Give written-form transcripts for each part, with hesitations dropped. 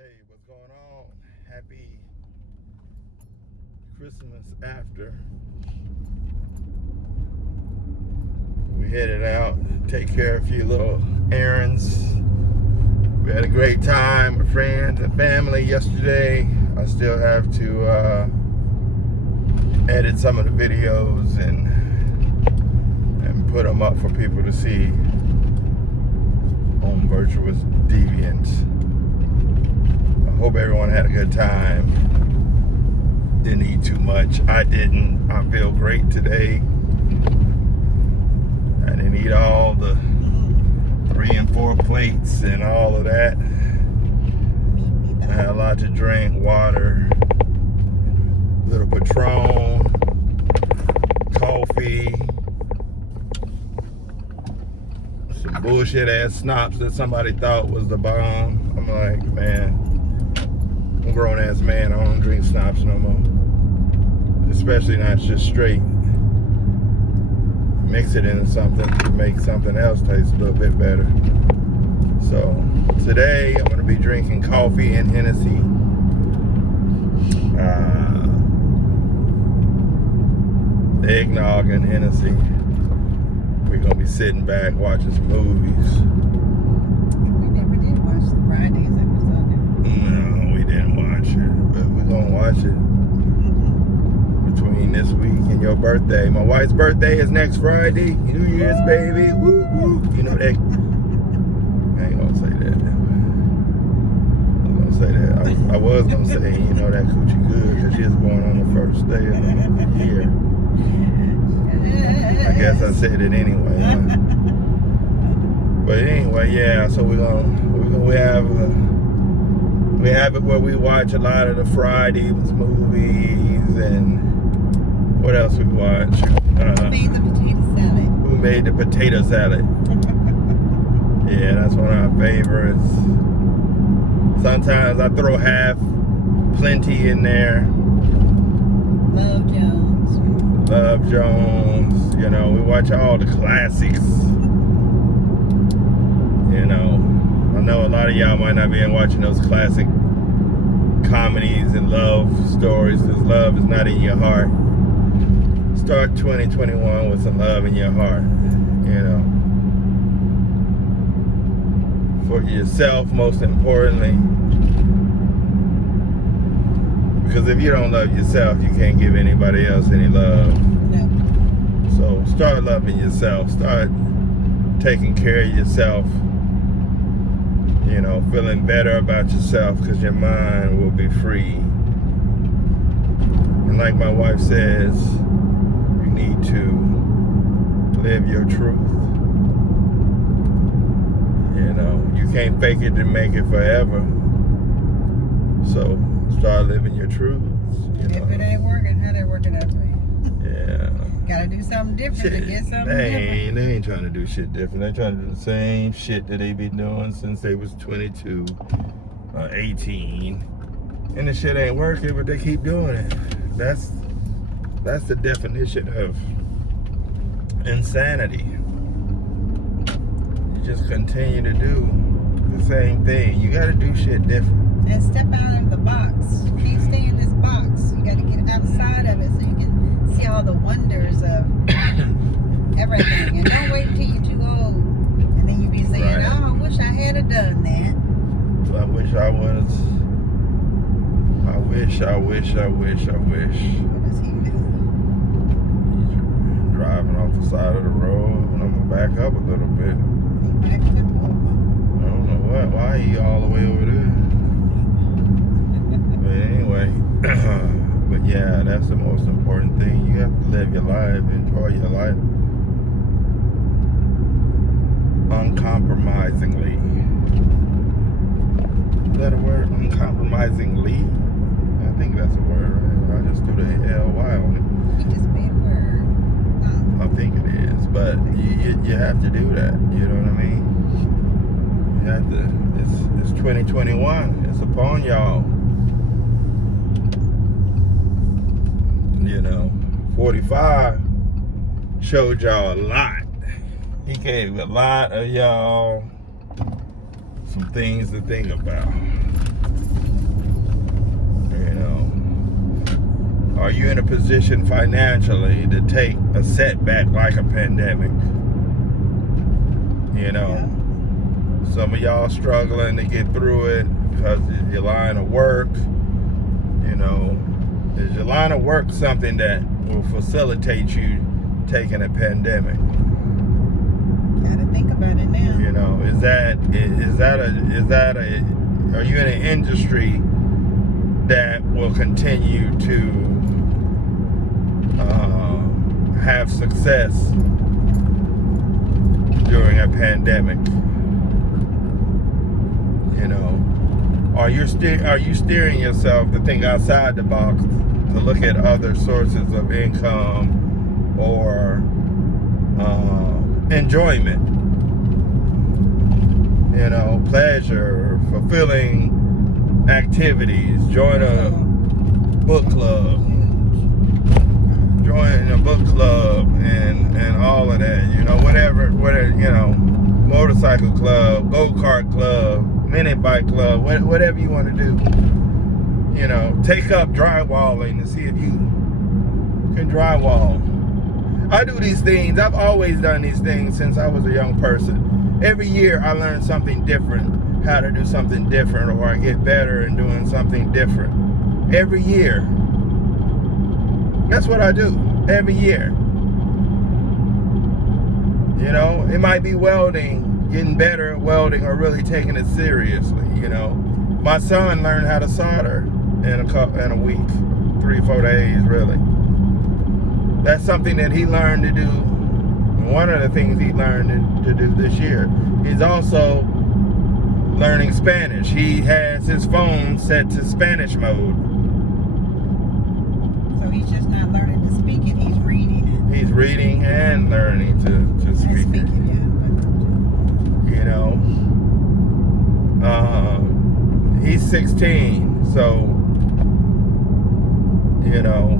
Hey, what's going on? Happy Christmas after. We headed out to take care of a few little errands. We had a great time with friends and family yesterday. I still have to edit some of the videos and put them up for people to see on Virtuous Deviant. I hope everyone had a good time. Didn't eat too much. I didn't. I feel great today. I didn't eat all the 3 and 4 plates and all of that. I had a lot to drink, water, a little Patron, coffee, some bullshit ass Snops that somebody thought was the bomb. I'm like, man, I'm a grown ass man. I don't drink Snops no more. Especially not just straight. Mix it into something to make something else taste a little bit better. So today I'm gonna be drinking coffee and Hennessy. Eggnog and Hennessy. We're gonna be sitting back watching some movies. We never did watch the Fridays episode. No, we didn't watch it, but we're gonna watch it between this week and your birthday. My wife's birthday is next Friday. New Year's, baby. Woo woo. You know that. I ain't gonna say that. I was gonna say that. I was gonna say, you know that coochie good because she was born on the first day of the year. I guess I said it anyway. Huh? But anyway, yeah. So we have it where we watch a lot of the Fridays movies and what else we watch. Who made the potato salad? Who made the potato salad? Yeah, that's one of our favorites. Sometimes I throw half plenty in there. Love Jones. Love Jones. You know, we watch all the classics. You know, I know a lot of y'all might not be watching those classic comedies and love stories because love is not in your heart. Start 2021 with some love in your heart, you know. For yourself, most importantly. Because if you don't love yourself, you can't give anybody else any love. No. So start loving yourself. Start taking care of yourself. You know, feeling better about yourself because your mind will be free. And like my wife says, you need to live your truth. You know, you can't fake it to make it forever. So start living your truths. You know? If it ain't working, how they working out for you? Yeah. Gotta do something different to get something different. They ain't trying to do shit different. They trying to do the same shit that they been doing since they was 22, 18. And the shit ain't working, but they keep doing it. That's the definition of insanity. You just continue to do the same thing. You gotta do shit different. And step out of the box. You can't stay in this box. You gotta get outside of it so you can see all the wonders of everything. And don't wait until you're too old. And then you be saying, Right. oh, I wish I had have done that. I wish I was. I wish. What does he do? Driving off the side of the road, and I'm gonna back up a little bit. He backed up over. I don't know why he all the way over there. But anyway, but yeah, that's the most important thing. You have to live your life, enjoy your life, uncompromisingly. Is that a word? Uncompromisingly? I think that's a word, right? I just threw the L-Y on it. He just made a word. I think it is, but you have to do that. You know what I mean? You have to. It's 2021. It's upon y'all. You know, 45 showed y'all a lot. He gave a lot of y'all some things to think about. are you in a position financially to take a setback like a pandemic? You know, some of y'all struggling to get through it because of your line of work. You know, is your line of work something that will facilitate you taking a pandemic? Gotta think about it now. You know, are you in an industry that will continue to have success during a pandemic? You know, are you steering yourself to think outside the box, to look at other sources of income or enjoyment? You know, pleasure, fulfilling activities. Join a book club. Join a book club and all of that. You know, whatever, you know, motorcycle club, go-kart club, mini bike club, whatever you want to do. You know, take up drywalling to see if you can drywall. I do these things. I've always done these things since I was a young person. Every year I learn something different, how to do something different, or I get better in doing something different. Every year. That's what I do. Every year. You know, it might be welding, getting better at welding, or really taking it seriously, you know. My son learned how to solder in a week, 3-4 days, really. That's something that he learned to do. One of the things he learned to do this year. He's also learning Spanish. He has his phone set to Spanish mode. So he's just not learning to speak it, he's reading it. He's reading and learning to speak it. You know, he's 16, so you know,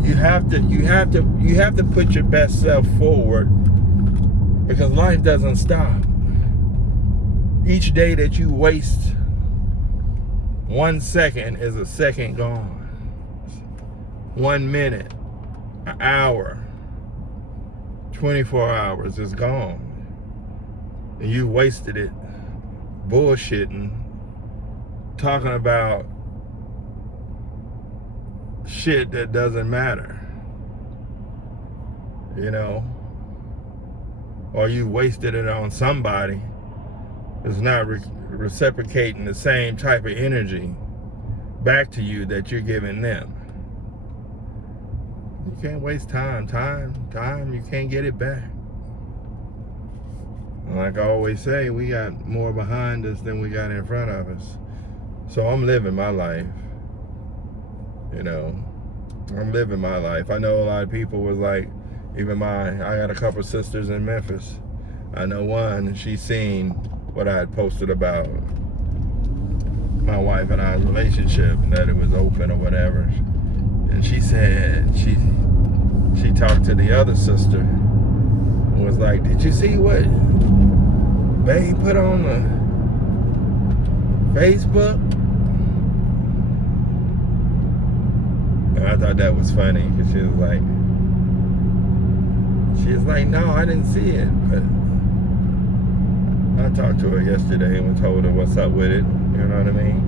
you have to put your best self forward, because life doesn't stop. Each day that you waste 1 second is a second gone. 1 minute, an hour, 24 hours is gone. And you wasted it bullshitting, talking about shit that doesn't matter. You know? Or you wasted it on somebody that's not reciprocating the same type of energy back to you that you're giving them. You can't waste time. Time, you can't get it back. And like I always say, we got more behind us than we got in front of us. So I'm living my life. You know, I'm living my life. I know a lot of people was like, I got a couple sisters in Memphis. I know one, she's seen what I had posted about my wife and I's relationship, that it was open or whatever. And she said, she talked to the other sister and was like, did you see what Babe put on the Facebook? And I thought that was funny, because she was like, no, I didn't see it. But I talked to her yesterday and told her what's up with it. You know what I mean?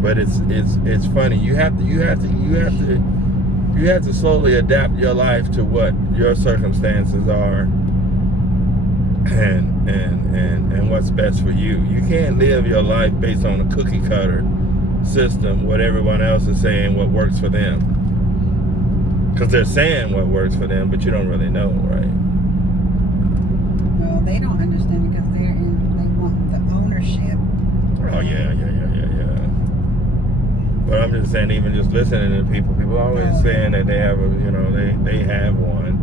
But it's funny. You have to slowly adapt your life to what your circumstances are, and what's best for you. You can't live your life based on a cookie cutter system, what everyone else is saying what works for them. Because they're saying what works for them, but you don't really know, right? Well, they don't understand, because they want the ownership. Oh yeah. But I'm just saying, even just listening to people always saying that they have they have one,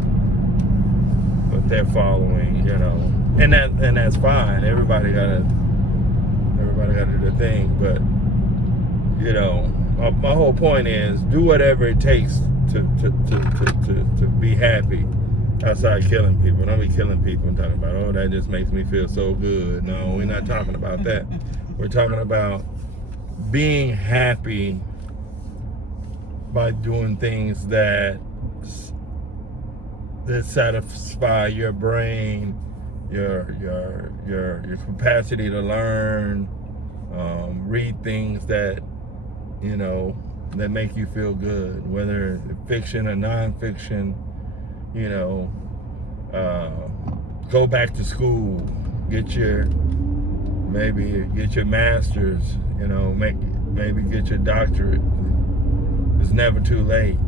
but they're following, you know, and that's fine. Everybody gotta do their thing, but you know, my whole point is, do whatever it takes to be happy outside killing people. Don't be killing people and talking about, oh, that just makes me feel so good. No, we're not talking about that. We're talking about being happy by doing things that satisfy your brain, your capacity to learn, read things that that make you feel good, whether fiction or non-fiction. Go back to school, get your master's, maybe get your doctorate. It's never too late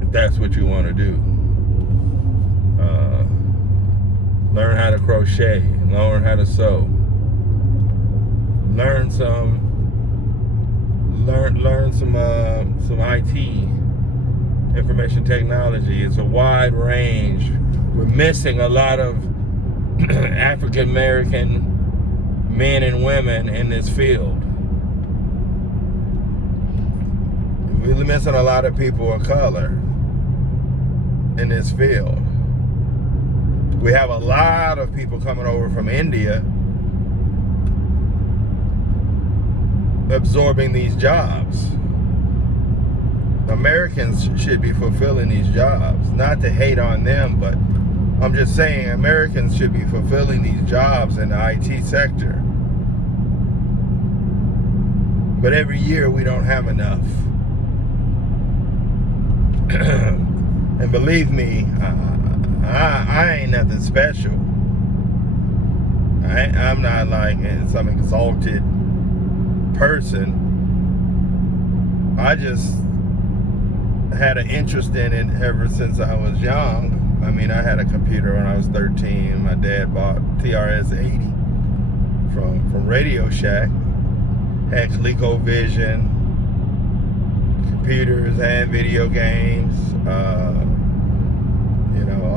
if that's what you want to do. Learn how to crochet, learn how to sew, learn some IT, information technology. It's a wide range. We're missing a lot of African American men and women in this field. We're missing a lot of people of color in this field. We have a lot of people coming over from India absorbing these jobs. Americans should be fulfilling these jobs. Not to hate on them, but I'm just saying Americans should be fulfilling these jobs in the IT sector. But every year we don't have enough. And believe me, I ain't nothing special. I'm not like some exalted person. I just had an interest in it ever since I was young. I mean, I had a computer when I was 13. My dad bought TRS-80 from Radio Shack. Had ColecoVision, computers and video games,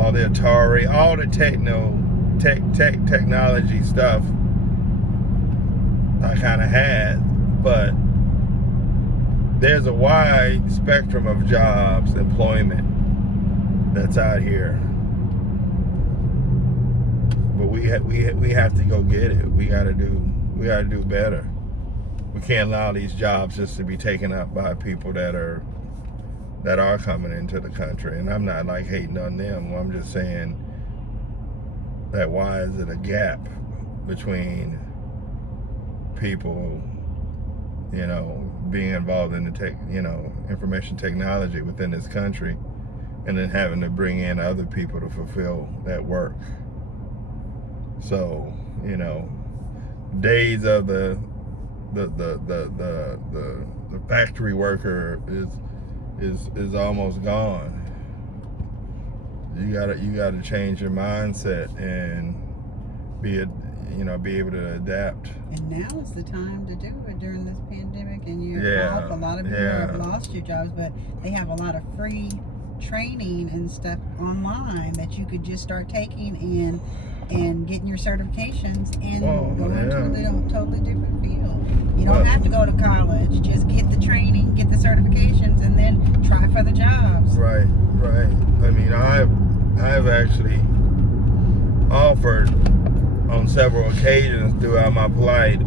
all the Atari, all the technology stuff I kind of had. But there's a wide spectrum of jobs, employment that's out here. But we have to go get it. We gotta do better. We can't allow these jobs just to be taken up by people that are coming into the country. And I'm not like hating on them. I'm just saying that why is it a gap between people, being involved in the information technology within this country, and then having to bring in other people to fulfill that work. So, days of the factory worker is almost gone. You gotta change your mindset and be able to adapt. And now is the time to do it during this pandemic. And a lot of people have lost your jobs, but they have a lot of free training and stuff online that you could just start taking and getting your certifications and go into a totally different field. You don't have to go to college. Just get the training, get the certifications, and then try for the jobs. Right. I mean, I've actually offered on several occasions throughout my plight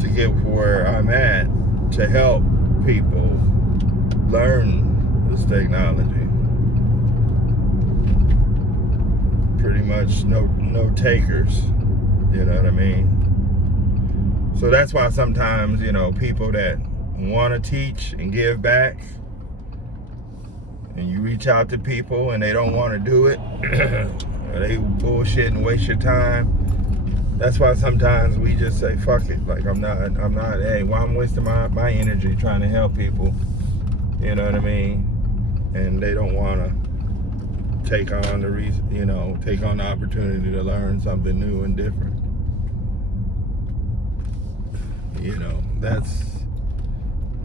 to get where I'm at, to help people learn this technology. Pretty much no takers, you know what I mean? So that's why sometimes, people that want to teach and give back, and you reach out to people and they don't want to do it, or they bullshit and waste your time. That's why sometimes we just say, fuck it. Like, I'm not, hey, why I'm wasting my energy trying to help people, you know what I mean? And they don't want to take on the opportunity to learn something new and different.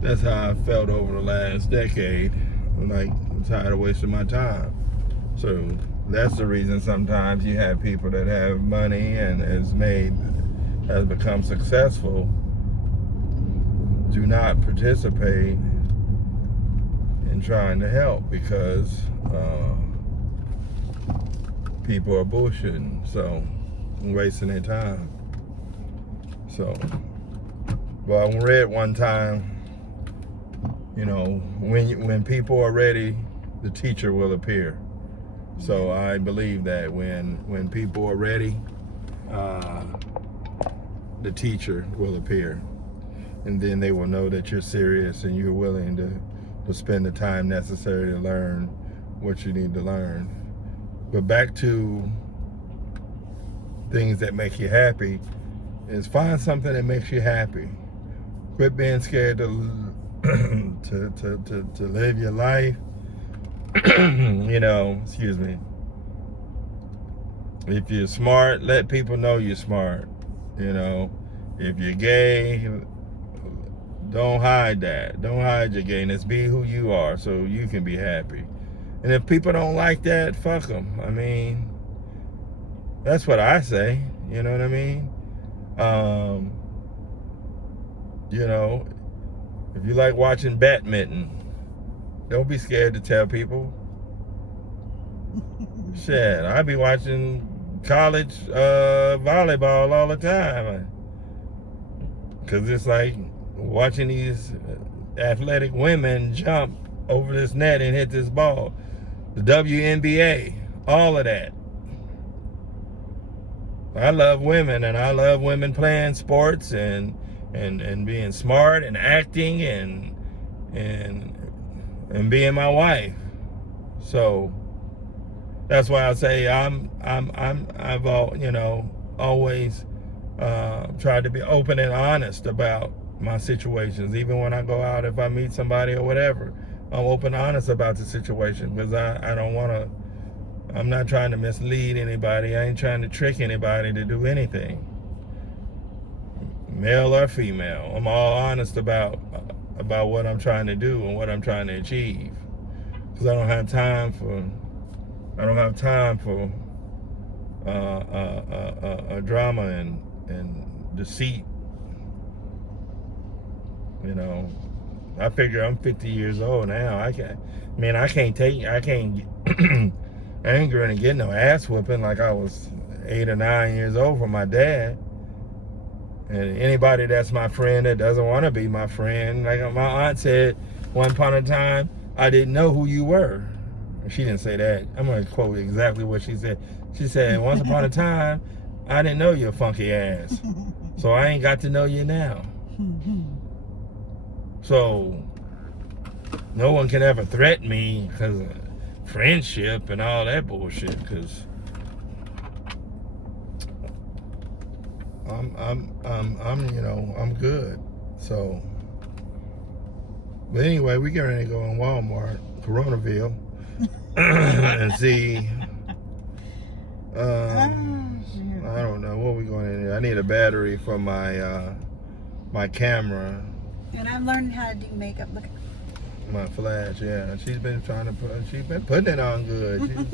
That's how I felt over the last decade. I'm tired of wasting my time. So that's the reason sometimes you have people that have money and has become successful do not participate in trying to help, because people are bullshitting, so wasting their time. So, well, I read one time, you know, when people are ready, the teacher will appear. So I believe that when people are ready, the teacher will appear, and then they will know that you're serious and you're willing to spend the time necessary to learn what you need to learn. But back to things that make you happy is find something that makes you happy. Quit being scared to live your life. You know, excuse me. If you're smart, let people know you're smart. You know, if you're gay, don't hide that. Don't hide your gayness. Be who you are so you can be happy. And if people don't like that, fuck them. I mean, that's what I say. You know what I mean? You know, if you like watching badminton, don't be scared to tell people. Shit, I be watching college volleyball all the time. Because it's like watching these athletic women jump over this net and hit this ball. The WNBA, all of that. I love women, and I love women playing sports and being smart and acting and being my wife. So that's why I say I've always tried to be open and honest about my situations. Even when I go out, if I meet somebody or whatever, I'm open and honest about the situation, because I don't want to. I'm not trying to mislead anybody. I ain't trying to trick anybody to do anything, male or female. I'm all honest about what I'm trying to do and what I'm trying to achieve, because I don't have time for drama and deceit. You know, I figure I'm 50 years old now. I can't take anger and get no ass whooping like I was 8 or 9 years old from my dad. And anybody that's my friend that doesn't want to be my friend, like my aunt said one upon a time, I didn't know who you were. She didn't say that. I'm going to quote exactly what she said. She said, once upon a time, I didn't know your funky ass. So I ain't got to know you now. So no one can ever threaten me because of friendship and all that bullshit, because I'm good. So, but anyway, we get ready to go in Walmart, Coronaville, and see. I don't know what we're going in there. I need a battery for my my camera. And I'm learning how to do makeup. Look. My flash, yeah. She's been putting it on good.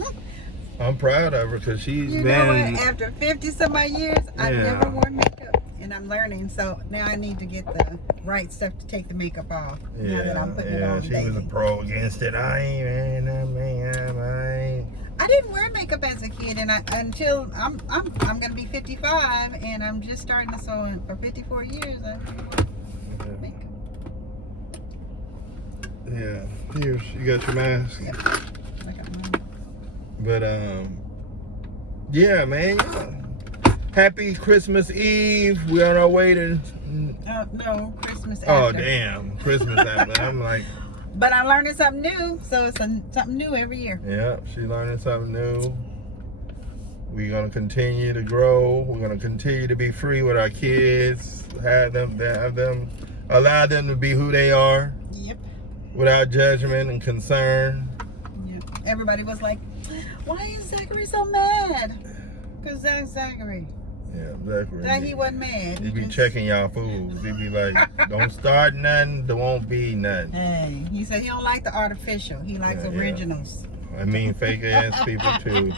I'm proud of her, because she's you been. know what? After 50 some odd years, I've never worn makeup, and I'm learning. So now I need to get the right stuff to take the makeup off. Yeah, now that I'm putting it on she daily. was a pro against it. I didn't wear makeup as a kid, and until I'm gonna be 55, and I'm just starting to sew. For 54 years, I wore makeup. Yeah, here's, you got your mask. Yep. I got mine. But yeah, man. Yeah. Happy Christmas Eve. We're on our way to. No, Christmas after. Oh damn, Christmas after. I'm like. But I'm learning something new, so it's something new every year. Yeah, she's learning something new. We're gonna continue to grow. We're gonna continue to be free with our kids. Allow them to be who they are. Yep. Without judgment and concern. Yep. Everybody was like, "Why is Zachary so mad?" Because that's Zachary. Yeah, Zachary. That he wasn't mad. He be checking y'all fools. He be like, "Don't start nothing. There won't be nothing." Hey, he said he don't like the artificial. He likes originals. Yeah. I mean, fake ass people too.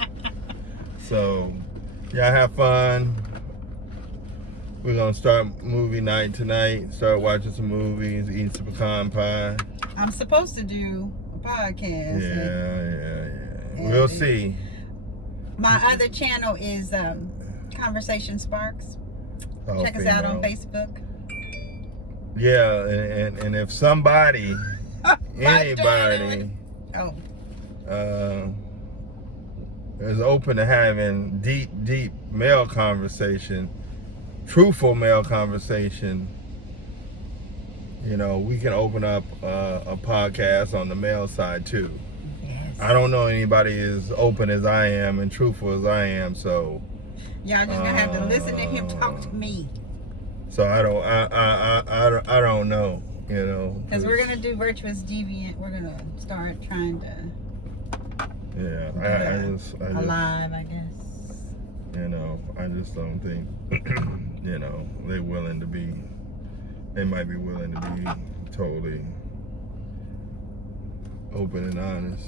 So, y'all have fun. We're gonna start movie night tonight. Start watching some movies, eating some pecan pie. I'm supposed to do a podcast. Yeah. We'll see. My other channel is Conversation Sparks. All Check us out on female. Facebook. Yeah, and if somebody, anybody, Oh, is open to having deep male conversation, truthful male conversation, you know, we can open up a podcast on the male side too. yes. I don't know anybody as open as I am and truthful as I am, so Y'all just gonna have to listen to him talk to me. I don't know, you know. Because we're gonna do Virtuous Deviant. We're gonna start trying to Yeah, I just alive, I guess. you know, I just don't think, you know, they might be willing to be totally open and honest.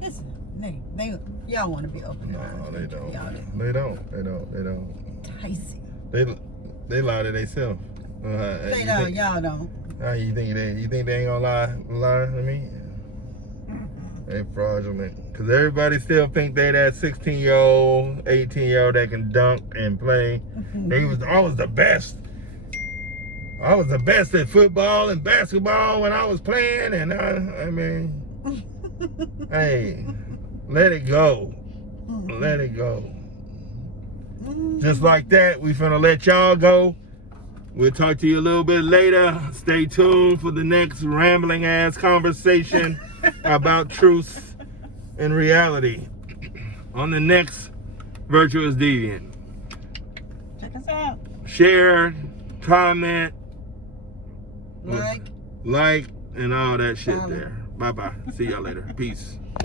Listen, y'all want to be open. No, and honest, they but don't. Y'all do. They don't. Enticing. They lie to themselves. They don't. Y'all don't. You think they ain't gonna lie to me? They fraudulent. Cause everybody still think they that 16-year-old, 18-year-old that can dunk and play. I was the best. I was the best at football and basketball when I was playing, and I mean, hey, let it go. Let it go. Just like that, we finna let y'all go. We'll talk to you a little bit later. Stay tuned for the next rambling ass conversation about truth and reality on the next Virtuous Deviant. Check us out. Share, comment, Like. like, and all that shit Follow. there. Bye bye. See y'all later. Peace.